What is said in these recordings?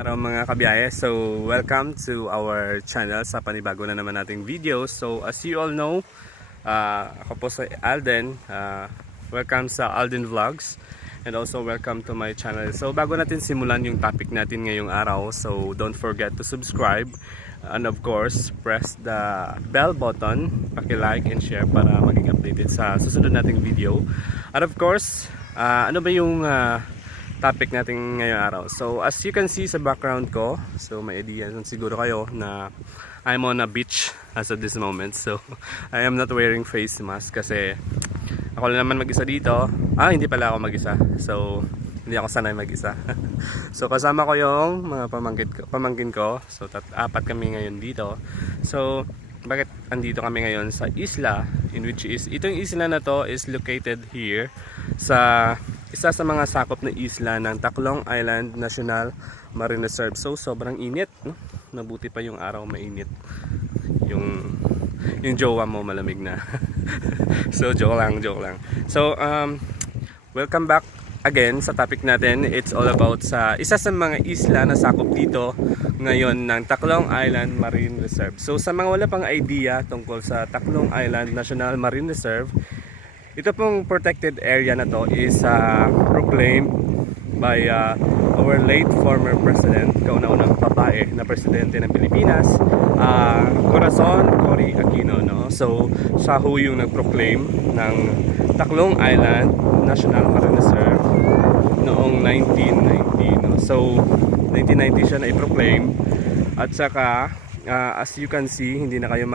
Araw mga kabiyahe, so welcome to our channel sa panibago na naman nating video. So as you all know, ako po sa Alden. Welcome sa Alden Vlogs and also welcome to my channel. So bago natin simulan yung topic natin ngayong araw, so don't forget to subscribe and of course press the bell button, paki-like and share para maging updated sa susunod nating video. And of course, ano ba yung topic natin ngayong araw? So as you can see sa background ko, so may idea siguro kayo na I'm on a beach as of this moment. So I am not wearing face mask kasi ako lang naman mag-isa dito. Hindi pala ako mag-isa. So hindi ako sanay mag-isa. So kasama ko yung mga pamangkin ko. So apat kami ngayon dito. So bakit andito kami ngayon sa isla, in which is itong isla na to is located here sa isa sa mga sakop na isla ng Tacloban Island National Marine Reserve. So sobrang init, no? Mabuti pa yung araw mainit. Yung jowa mo malamig na. So joke lang. So welcome back again sa topic natin. It's all about sa isa sa mga isla na sakop dito ngayon ng Tacloban Island Marine Reserve. So sa mga wala pang idea tungkol sa Tacloban Island National Marine Reserve, ito pong protected area na to is proclaimed by our late former president, kauna-unang babae na presidente ng Pilipinas, Corazon Cory Aquino, no? So siya ho yung nag-proclaim ng Tacloban Island National Marine Reserve noong 1990, no? So 1990 siya na i-proclaim at saka as you can see, hindi na kayo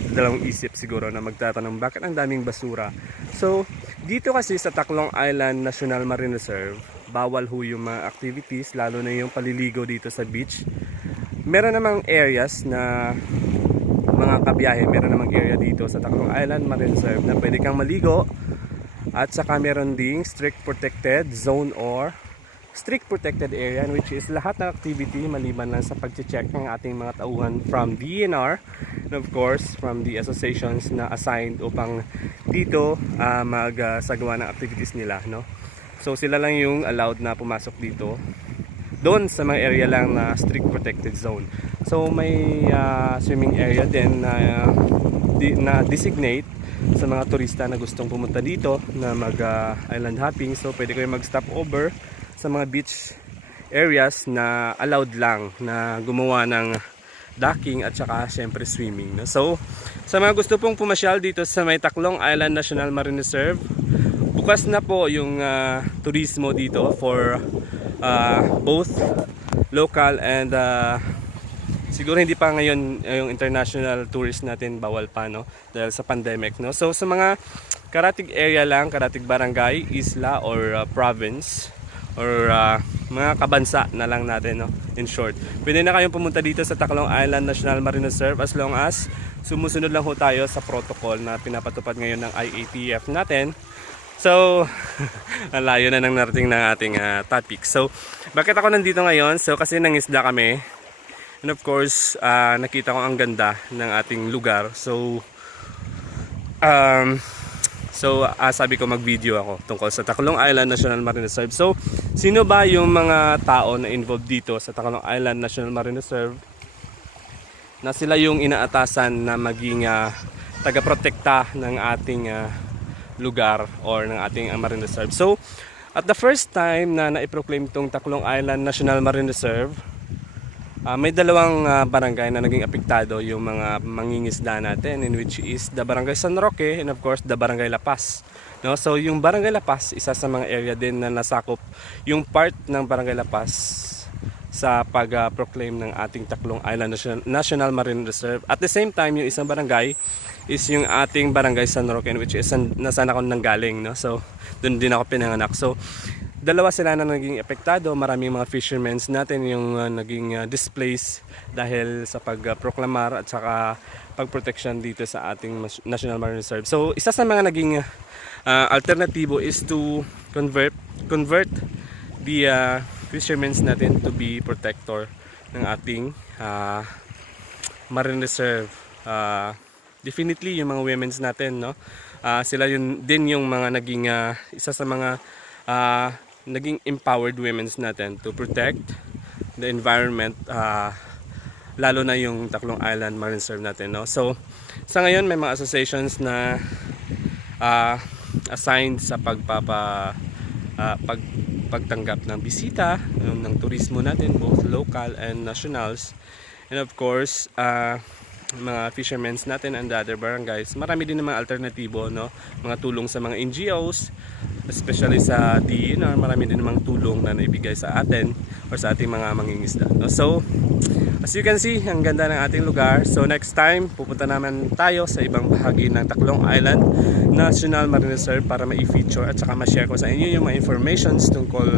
dalawang isip siguro na magtatanong bakit ang daming basura. So dito kasi sa Tacloban Island National Marine Reserve, bawal ho yung mga activities, lalo na yung paliligo dito sa beach. Meron namang areas na mga kabiyahe, meron namang area dito sa Tacloban Island Marine Reserve na pwede kang maligo, at saka meron ding strict protected zone or strict protected area, which is lahat ng activity maliban lang sa pag-check ng ating mga tauhan from DNR and of course from the associations na assigned upang dito magsagawa ng activities nila, no? So sila lang yung allowed na pumasok dito doon sa mga area lang na strict protected zone. So may swimming area din na designate sa mga turista na gustong pumunta dito na mag island hopping. So pwede kayo mag stop over sa mga beach areas na allowed lang na gumawa ng docking at saka syempre swimming, no? So sa mga gusto pong pumasyal dito sa may Tacloban Island National Marine Reserve, bukas na po yung turismo dito for both local and siguro hindi pa ngayon yung international tourist natin, bawal pa, no, dahil sa pandemic, no? So sa mga karatig area lang, karatig barangay, isla or province or mga kabansa na lang natin, no? In short, pwede na kayong pumunta dito sa Tacloban Island National Marine Reserve as long as sumusunod lang ho tayo sa protocol na pinapatupad ngayon ng IATF natin. So ang layo na nang narating ng ating topic. So bakit ako nandito ngayon? So kasi nangisda kami and of course nakita ko ang ganda ng ating lugar. So sabi ko mag-video ako tungkol sa Tacloban Island National Marine Reserve. So sino ba yung mga tao na involved dito sa Tacloban Island National Marine Reserve na sila yung inaatasan na maging taga-protekta ng ating lugar or ng ating Marine Reserve? So at the first time na na-proclaim itong Tacloban Island National Marine Reserve, may dalawang barangay na naging apektado yung mga mangingisda natin, in which is the Barangay San Roque and of course the Barangay La Paz, no? So yung Barangay La Paz, isa sa mga area din na nasakop yung part ng Barangay La Paz sa pag-proclaim ng ating Tacloban Island National Marine Reserve. At the same time, yung isang barangay is yung ating Barangay San Roque, which is nasaan ako nanggaling, no? So doon din ako pinanganak. So dalawa sila na naging epektado. Maraming mga fishermen natin yung naging displaced dahil sa pagproklamar at saka pagprotection dito sa ating National Marine Reserve. So isa sa mga naging alternatibo is to convert the fishermen natin to be protector ng ating Marine Reserve. Definitely yung mga women's natin, no? Sila yun din yung mga naging isa sa mga naging empowered women's natin to protect the environment, lalo na yung Tacloban Island Marine Reserve natin, no? So sa ngayon may mga associations na assigned sa pagtanggap ng bisita, ng turismo natin, both local and nationals, and of course mga fishermen natin and the other barangays. Marami din mga alternatibo, no? Mga tulong sa mga NGOs, especially sa DNR. Marami din namang tulong na naibigay sa atin or sa ating mga mangingisda, no? So as you can see, ang ganda ng ating lugar. So next time pupunta naman tayo sa ibang bahagi ng Tacloban Island National Marine Reserve para ma-feature at saka ma-share ko sa inyo yung mga informations tungkol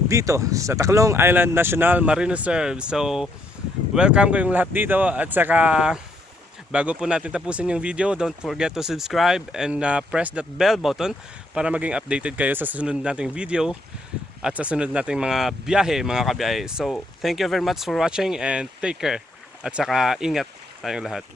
dito sa Tacloban Island National Marine Reserve. So welcome kayong lahat dito, at saka bago po natin tapusin yung video, don't forget to subscribe and press that bell button para maging updated kayo sa susunod nating video at sa sunod nating mga biyahe, mga kabiyahe. So thank you very much for watching and take care, at saka ingat tayong lahat.